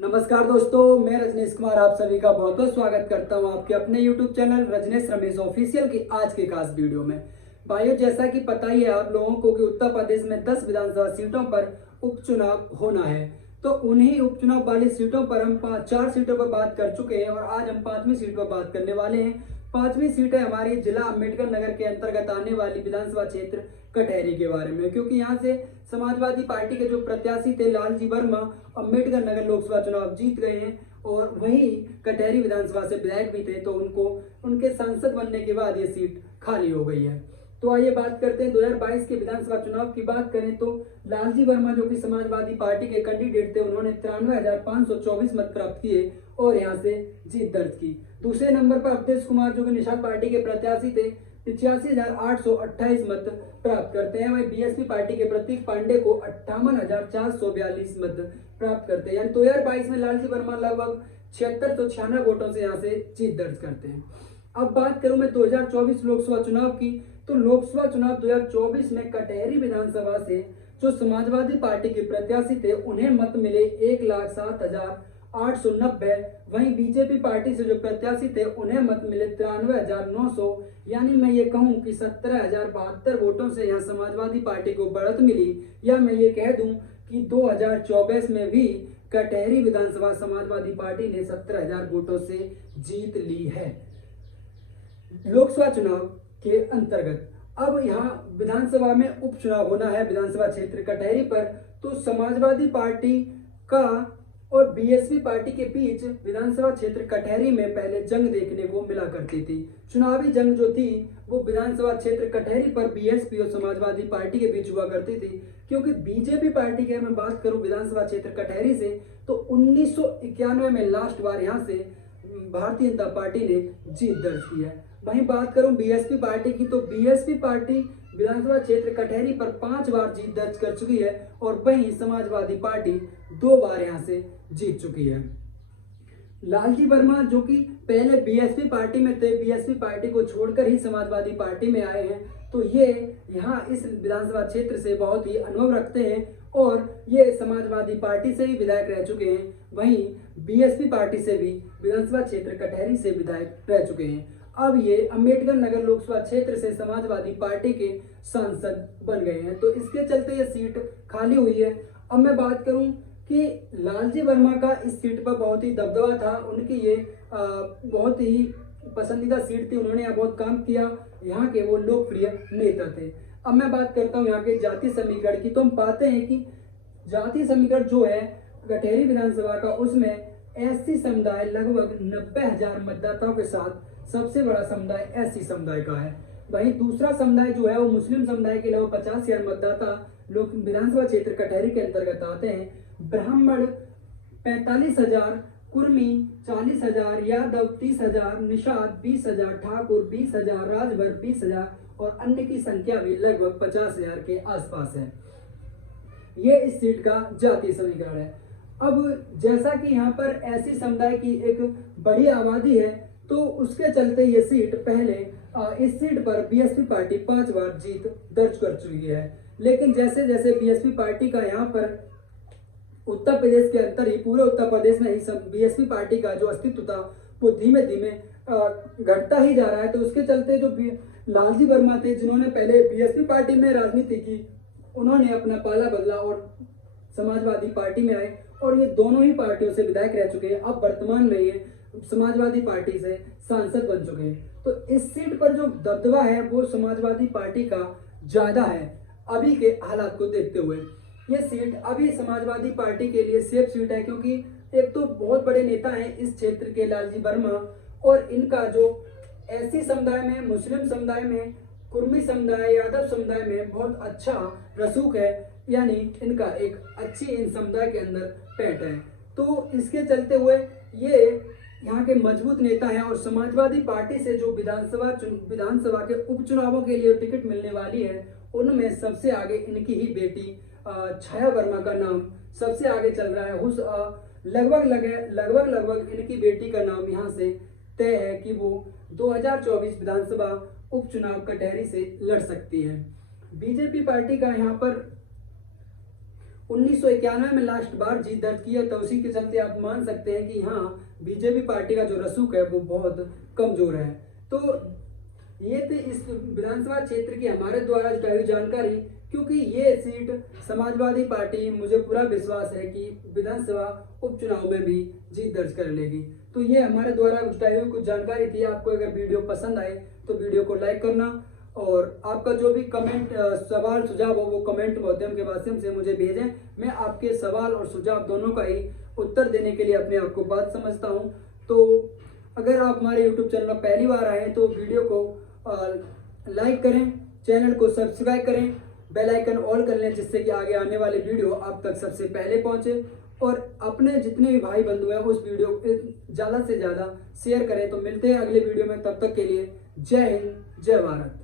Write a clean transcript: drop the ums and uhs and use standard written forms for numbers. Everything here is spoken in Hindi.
नमस्कार दोस्तों, मैं रजनीश कुमार आप सभी का बहुत बहुत स्वागत करता हूं आपके अपने YouTube channel Rajneesh Ramesh official की आज के खास वीडियो में। भाइयों, जैसा कि पता ही है आप लोगों को कि उत्तर प्रदेश में 10 विधानसभा सीटों पर उपचुनाव होना है। तो उन्हीं उपचुनाव वाली सीटों पर हम 4 सीटों पर बात कर चुके हैं और आज हम 5वीं सीट पर बात करने वाले हैं। 5वीं सीट है हमारी जिला अम्बेडकर नगर के अंतर्गत आने वाली विधानसभा क्षेत्र कटहरी के बारे में, क्योंकि यहाँ से समाजवादी पार्टी के जो प्रत्याशी थे लालजी वर्मा अम्बेडकर नगर लोकसभा चुनाव जीत गए हैं और वही कटहरी विधानसभा से विधायक भी थे, तो उनको उनके सांसद बनने के बाद ये सीट खाली हो गई है। तो आइए बात करते हैं 2022 के विधानसभा चुनाव की। बात करें तो लालजी वर्मा जो कि समाजवादी पार्टी के कैंडिडेट थे, उन्होंने 93,524 मत प्राप्त किए और यहाँ से जीत दर्ज की। दूसरे नंबर पर अवधेश कुमार जो कि निषाद पार्टी के प्रत्याशी थे 85,828 मत प्राप्त करते हैं। वही बीएसपी पार्टी के प्रतीक पांडे को 58,442 मत प्राप्त करते हैं। यानी 2022 में लालजी वर्मा लगभग 7696 वोटों से यहाँ से जीत दर्ज करते हैं। अब बात करूं मैं 2024 लोकसभा चुनाव की, तो लोकसभा चुनाव 2024 में कटहरी विधानसभा से जो समाजवादी पार्टी के प्रत्याशी थे उन्हें मत मिले 1,07,890। वहीं बीजेपी पार्टी से जो प्रत्याशी थे उन्हें मत मिले 93,900। यानी मैं ये कहूं कि 17,072 वोटों से यहाँ समाजवादी पार्टी को बढ़त मिली, या मैं ये कह दूं कि 2024 में भी कटहरी विधानसभा समाजवादी पार्टी ने 17,000 वोटों से जीत ली है। लोकसभा चुनाव के अंतर्गत अब यहाँ विधानसभा में उपचुनाव होना है विधानसभा क्षेत्र कटहरी पर। तो समाजवादी पार्टी का और बीएसपी पार्टी के बीच विधानसभा क्षेत्र कटहरी में पहले जंग देखने को मिला करती थी। चुनावी जंग जो थी वो विधानसभा क्षेत्र कटहरी पर बीएसपी और समाजवादी पार्टी के बीच हुआ करती थी, क्योंकि बीजेपी पार्टी की मैं बात करूं विधानसभा क्षेत्र कटहरी से, तो 1991 में लास्ट बार यहाँ से भारतीय जनता पार्टी ने जीत दर्ज की है। वहीं बात करूं बीएसपी पार्टी की, तो बीएसपी पार्टी विधानसभा क्षेत्र कटहरी पर 5 बार जीत दर्ज कर चुकी है और वहीं समाजवादी पार्टी 2 बार यहां से जीत चुकी है। लालजी वर्मा जो कि पहले बीएसपी पार्टी में थे, बीएसपी पार्टी को छोड़कर ही समाजवादी पार्टी में आए हैं, तो ये यहाँ इस विधानसभा क्षेत्र से बहुत ही अनुभव रखते हैं और ये समाजवादी पार्टी से ही विधायक रह चुके हैं। वहीं बीएसपी पार्टी से भी विधानसभा क्षेत्र कटहरी से विधायक रह चुके हैं। अब ये अम्बेडकर नगर लोकसभा क्षेत्र से समाजवादी पार्टी के सांसद बन गए हैं, तो इसके चलते ये सीट खाली हुई है। अब मैं बात करूं कि लालजी वर्मा का इस सीट पर बहुत ही दबदबा था, उनकी ये बहुत ही पसंदीदा सीट थी, उन्होंने यहाँ बहुत काम किया, यहाँ के वो लोकप्रिय नेता थे। अब मैं बात करता हूँ यहाँ के जाति समीकरण की, तो हम पाते हैं कि जाति समीकरण जो है कटहरी विधानसभा का, उसमें एससी समुदाय लगभग 90,000 मतदाताओं के साथ सबसे बड़ा समुदाय एससी समुदाय का है। वहीं दूसरा समुदाय जो है वो मुस्लिम समुदाय के लगभग 50,000 मतदाता लोग विधानसभा क्षेत्र कटहरी के अंतर्गत आते हैं। ब्राह्मण 45,000, कुर्मी 40,000, यादव 30,000, निषाद 20,000, ठाकुर 20,000, राजभर 20,000 और अन्य की संख्या भी लगभग 50,000 के आसपास है। ये इस सीट का जातीय समीकरण है। अब जैसा कि यहाँ पर ऐसी समुदाय की एक बड़ी आबादी है, तो उसके चलते ये सीट पहले इस सीट पर बीएसपी पार्टी 5 बार जीत दर्ज कर चुकी है। लेकिन जैसे जैसे बीएसपी पार्टी का यहाँ पर उत्तर प्रदेश के अंदर ही पूरे उत्तर प्रदेश में ही बीएसपी पार्टी का जो अस्तित्व था वो धीमे धीमे घटता ही जा रहा है। तो उसके चलते जो लालजी वर्मा थे, जिन्होंने पहले बीएसपी पार्टी में राजनीति की, उन्होंने अपना पाला बदला और समाजवादी पार्टी में आए और ये दोनों ही पार्टियों से विधायक रह चुके हैं। अब वर्तमान में ये समाजवादी पार्टी से सांसद बन चुके हैं। तो इस सीट पर जो दबदबा है वो समाजवादी पार्टी का ज्यादा है अभी के हालात को देखते हुए। ये सीट अभी समाजवादी पार्टी के लिए सेफ सीट है, क्योंकि एक तो बहुत बड़े नेता हैं इस क्षेत्र के लालजी वर्मा, और इनका जो एससी समुदाय में, मुस्लिम समुदाय में, कुर्मी समुदाय, यादव समुदाय में बहुत अच्छा रसूख है, यानी इनका एक अच्छी इन समुदाय के अंदर पैठ है। तो इसके चलते हुए ये यहाँ के मजबूत नेता हैं और समाजवादी पार्टी से जो विधानसभा के उपचुनावों के लिए टिकट मिलने वाली है, उनमें सबसे आगे इनकी ही बेटी छाया वर्मा का नाम सबसे आगे चल रहा है। उस लगभग इनकी बेटी का नाम यहाँ से तय है कि वो 2024 विधानसभा उपचुनाव कटहरी से लड़ सकती है। बीजेपी पार्टी का यहाँ पर 1991 में लास्ट बार जीत दर्ज की है, तो उसी के चलते आप मान सकते हैं कि हाँ, बीजेपी पार्टी का जो रसूख है वो बहुत कमजोर है। तो ये थी इस विधानसभा क्षेत्र की हमारे द्वारा जुटाई हुई जानकारी, क्योंकि ये सीट समाजवादी पार्टी, मुझे पूरा विश्वास है कि विधानसभा उपचुनाव में भी जीत दर्ज कर लेगी। तो ये हमारे द्वारा जुटाई हुई कुछ जानकारी थी। आपको अगर वीडियो पसंद आए तो वीडियो को लाइक करना, और आपका जो भी कमेंट, सवाल सुझाव हो वो कमेंट माध्यम के माध्यम से मुझे भेजें। मैं आपके सवाल और सुझाव दोनों का ही उत्तर देने के लिए अपने आप को बात समझता हूं। तो अगर आप हमारे YouTube चैनल पर पहली बार आए तो वीडियो को लाइक करें, चैनल को सब्सक्राइब करें, बेल आइकन ऑल कर लें, जिससे कि आगे आने वाले वीडियो आप तक सबसे पहले पहुंचे। और अपने जितने भी भाई बंधु हैं उस वीडियो को ज़्यादा से ज़्यादा शेयर करें। तो मिलते हैं अगले वीडियो में, तब तक के लिए जय हिंद, जय भारत।